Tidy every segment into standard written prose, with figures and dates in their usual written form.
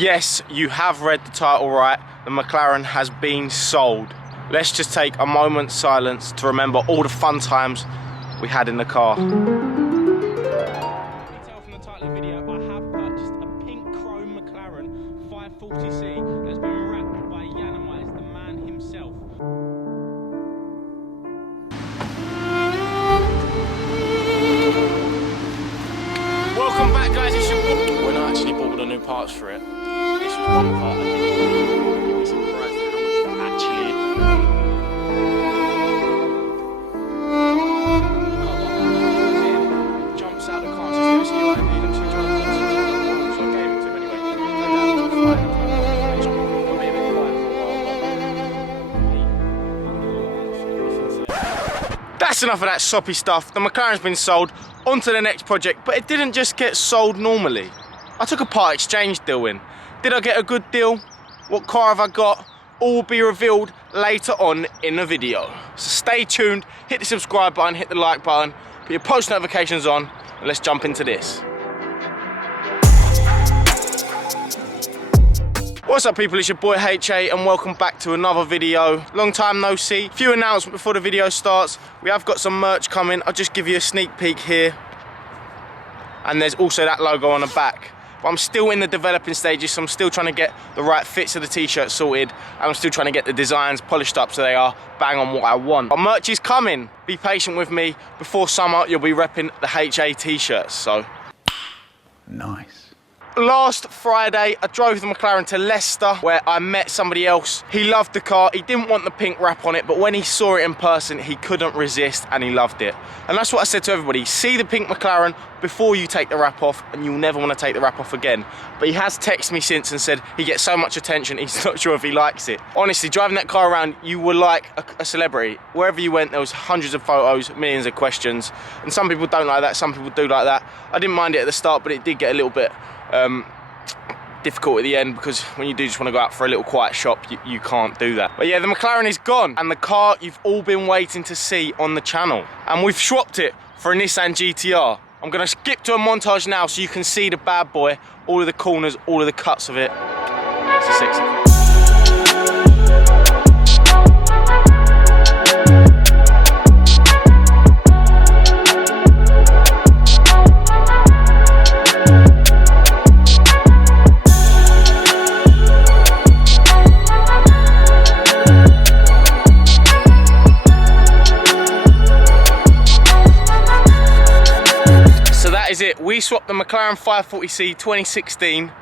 Yes, you have read the title right. The Mclaren has been sold. Let's just take a moment's silence to remember all the fun times we had in the car. You can tell from the title of the video, I have purchased a pink chrome Mclaren 540C that's been wrapped by Untitled, the man himself. Welcome back, guys. It's your book. When I actually bought all the new parts for it, this was one part I didn't be surprised at how much that actually is. Jumps out the car and says, "See you later, let me see you drive." So I gave it to him anyway. That's enough of that soppy stuff. The McLaren's been sold. On to the next project, but it didn't just get sold normally. I took a part exchange deal in. Did I get a good deal? What car have I got? All will be revealed later on in the video. So stay tuned, hit the subscribe button, hit the like button, put your post notifications on, and let's jump into this. What's up people, it's your boy HA and welcome back to another video. Long time no see. Few announcements before the video starts. We have got some merch coming. I'll just give you a sneak peek here. And there's also that logo on the back. But I'm still in the developing stages, so I'm still trying to get the right fits of the t-shirt sorted. And I'm still trying to get the designs polished up so they are bang on what I want. But merch is coming. Be patient with me. Before summer, you'll be repping the HA t-shirts, so. Nice. Last Friday, I drove the McLaren to Leicester where I met somebody else. He loved the car. He didn't want the pink wrap on it, but when he saw it in person, he couldn't resist and he loved it. And that's what I said to everybody. See the pink McLaren before you take the wrap off and you'll never want to take the wrap off again. But he has texted me since and said he gets so much attention, he's not sure if he likes it. Honestly, driving that car around, you were like a celebrity. Wherever you went, there was hundreds of photos, millions of questions. And some people don't like that, some people do like that. I didn't mind it at the start, but it did get a little bit difficult at the end because when you do just want to go out for a little quiet shop, you can't do that. But yeah, the McLaren is gone and the car you've all been waiting to see on the channel. And we've swapped it for a Nissan GTR. I'm going to skip to a montage now so you can see the bad boy, all of the corners, all of the cuts of it. It's a sexy car. Is it. We swapped the McLaren 540C 2016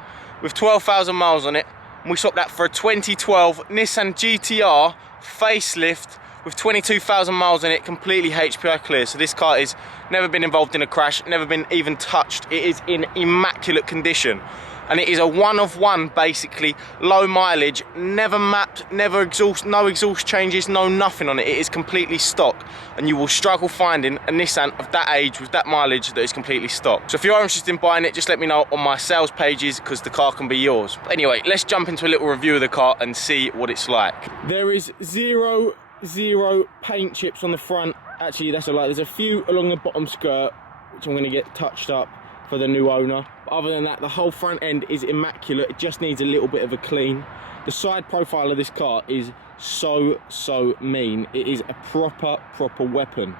with 12,000 miles on it, and we swapped that for a 2012 Nissan GTR facelift with 22,000 miles on it, completely HPI clear. So this car has never been involved in a crash, never been even touched. It is in immaculate condition. And it is a one of one, basically, low mileage, never mapped, never exhaust, no exhaust changes, no nothing on it. It is completely stock. And you will struggle finding a Nissan of that age with that mileage that is completely stock. So if you are interested in buying it, just let me know on my sales pages because the car can be yours. But anyway, let's jump into a little review of the car and see what it's like. There is zero paint chips on the front. Actually, that's a lie. There's a few along the bottom skirt, which I'm gonna get touched up for the new owner. But other than that, the whole front end is immaculate. It just needs a little bit of a clean. The side profile of this car is so mean. It is a proper weapon.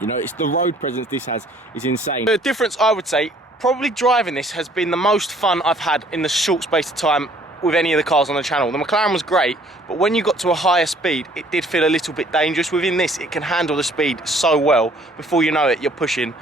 You know, it's the road presence this has is insane. The difference, I would say, probably driving this has been the most fun I've had in the short space of time with any of the cars on the channel. The McLaren was great, but when you got to a higher speed, it did feel a little bit dangerous. Within this, it can handle the speed so well. Before you know it, you're pushing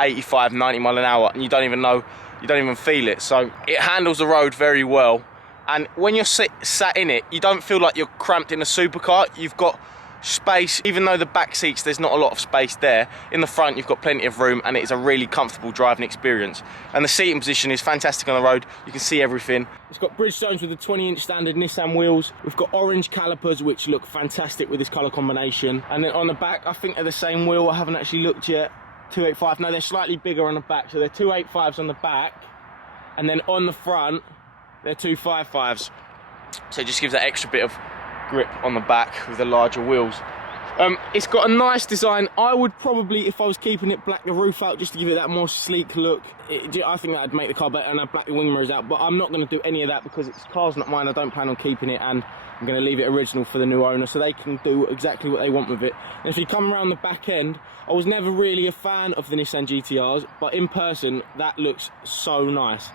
85, 90 mile an hour and you don't even know, you don't even feel it. So it handles the road very well. And when you're sat in it, you don't feel like you're cramped in a supercar. You've got space, even though the back seats, there's not a lot of space there. In the front, you've got plenty of room and it is a really comfortable driving experience. And the seating position is fantastic on the road. You can see everything. It's got Bridgestones with the 20-inch standard Nissan wheels. We've got orange calipers, which look fantastic with this colour combination. And then on the back, I think they're the same wheel. I haven't actually looked yet. 285, no, they're slightly bigger on the back, so they're 285s on the back, and then on the front they're 255s, so it just gives that extra bit of grip on the back with the larger wheels. It's got a nice design. I would probably, if I was keeping it, black the roof out just to give it that more sleek look. I think that'd make the car better, and I'd black the wing mirrors out, but I'm not going to do any of that because it's car's not mine. I don't plan on keeping it, and I'm going to leave it original for the new owner so they can do exactly what they want with it. And if you come around the back end, I was never really a fan of the Nissan GTRs, but in person, that looks so nice.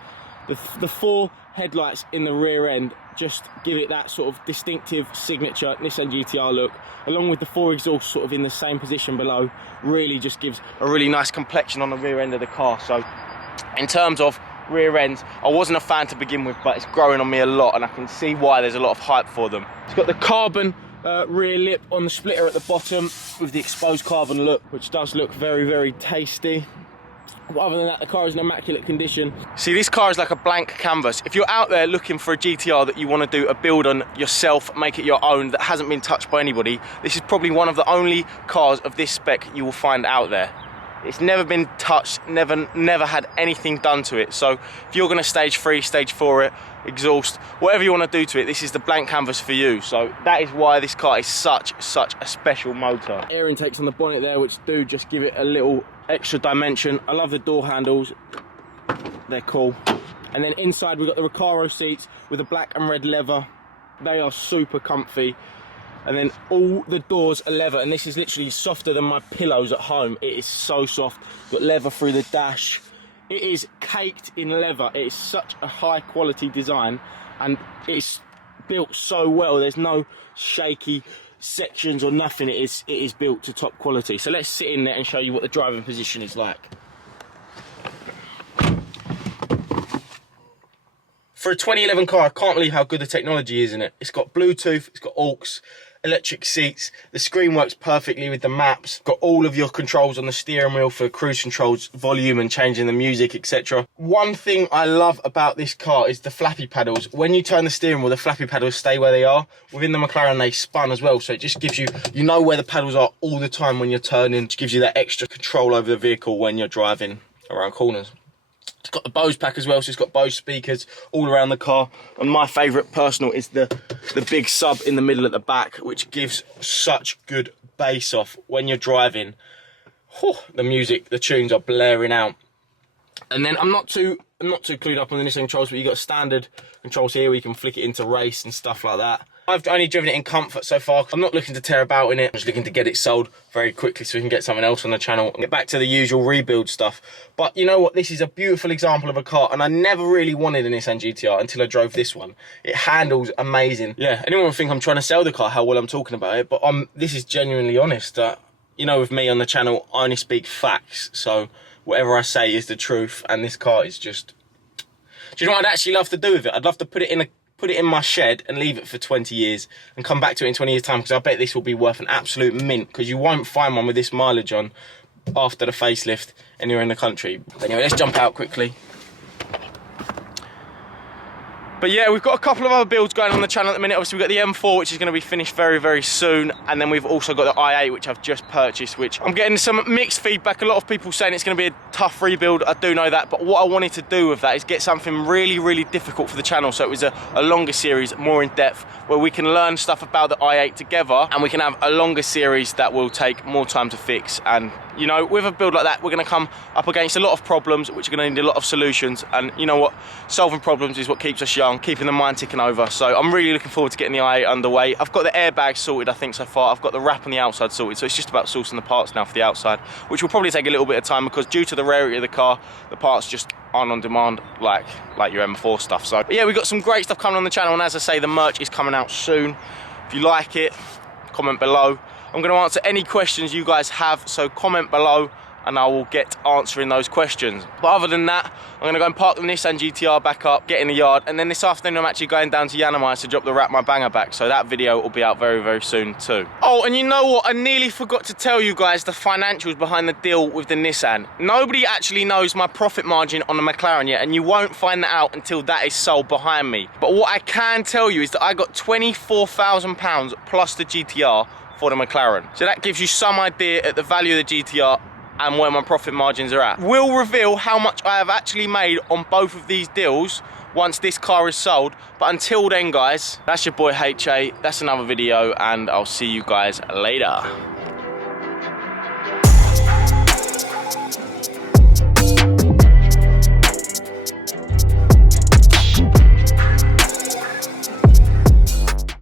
The 4 headlights in the rear end just give it that sort of distinctive signature Nissan GTR look, along with the 4 exhausts sort of in the same position below. Really just gives a really nice complexion on the rear end of the car. So in terms of rear ends, I wasn't a fan to begin with, but it's growing on me a lot, and I can see why there's a lot of hype for them. It's got the carbon rear lip on the splitter at the bottom with the exposed carbon look, which does look very, very tasty. But other than that, the car is in immaculate condition. See, this car is like a blank canvas. If you're out there looking for a GTR that you want to do a build on yourself, make it your own, that hasn't been touched by anybody, this is probably one of the only cars of this spec you will find out there. It's never been touched, never had anything done to it. So if you're going to stage 3, stage 4 it, exhaust, whatever you want to do to it, this is the blank canvas for you. So that is why this car is such a special motor. Air intakes on the bonnet there, which do just give it a little extra dimension. I love the door handles, they're cool. And then inside we've got the Recaro seats with the black and red leather. They are super comfy. And then all the doors are leather, and this is literally softer than my pillows at home. It is so soft. Got leather through the dash. It is caked in leather. It is such a high quality design, and it's built so well. There's no shaky sections or nothing. It is built to top quality. So let's sit in there and show you what the driving position is like. For a 2011 car, I can't believe how good the technology is in it. It's got Bluetooth, it's got aux, electric seats, the screen works perfectly with the maps, got all of your controls on the steering wheel for cruise controls, volume and changing the music, etc. One thing I love about this car is the flappy paddles. When you turn the steering wheel, the flappy paddles stay where they are. Within the Mclaren, they spun as well, so it just gives you, you know where the paddles are all the time when you're turning. It just gives you that extra control over the vehicle when you're driving around corners. It's got the Bose pack as well, so it's got Bose speakers all around the car. And my favourite personal is the big sub in the middle at the back, which gives such good bass off when you're driving. Whew, the music, the tunes are blaring out. And then I'm not too clued up on the Nissan controls, but you've got standard controls here where you can flick it into race and stuff like that. I've only driven it in comfort so far. I'm not looking to tear about in it. I'm just looking to get it sold very quickly so we can get something else on the channel and get back to the usual rebuild stuff. But you know what? This is a beautiful example of a car, and I never really wanted a Nissan GTR until I drove this one. It handles amazing. Yeah, anyone would think I'm trying to sell the car, how well I'm talking about it, but this is genuinely honest. You know, with me on the channel, I only speak facts, so whatever I say is the truth, and this car is just... Do you know what I'd actually love to do with it? I'd love to put it in my shed and leave it for 20 years and come back to it in 20 years time, because I bet this will be worth an absolute mint, because you won't find one with this mileage on after the facelift anywhere in the country. Anyway, let's jump out quickly. But yeah, we've got a couple of other builds going on the channel at the minute. Obviously, we've got the M4, which is going to be finished very, very soon. And then we've also got the i8, which I've just purchased, which I'm getting some mixed feedback. A lot of people saying it's going to be a tough rebuild. I do know that. But what I wanted to do with that is get something really, really difficult for the channel. So it was a longer series, more in depth, where we can learn stuff about the i8 together. And we can have a longer series that will take more time to fix. And, you know, with a build like that, we're going to come up against a lot of problems, which are going to need a lot of solutions. And you know what? Solving problems is what keeps us young, keeping the mind ticking over. So I'm really looking forward to getting the i8 underway. I've got the airbags sorted, I think, so far. I've got the wrap on the outside sorted, so it's just about sourcing the parts now for the outside, which will probably take a little bit of time, because due to the rarity of the car, the parts just aren't on demand like your M4 stuff. So yeah, we've got some great stuff coming on the channel, and as I say, the merch is coming out soon. If you like it, comment below. I'm going to answer any questions you guys have, so comment below and I will get answering those questions. But other than that, I'm going to go and park the Nissan GTR back up, get in the yard, and then this afternoon I'm actually going down to Yanamai to drop the Wrap My Banger back, so that video will be out very, very soon too. Oh, and you know what? I nearly forgot to tell you guys the financials behind the deal with the Nissan. Nobody actually knows my profit margin on the Mclaren yet, and you won't find that out until that is sold behind me. But what I can tell you is that I got £24,000 plus the GTR for the Mclaren. So that gives you some idea at the value of the GTR and where my profit margins are at. We'll reveal how much I have actually made on both of these deals once this car is sold. But until then, guys, that's your boy HA. That's another video, and I'll see you guys later.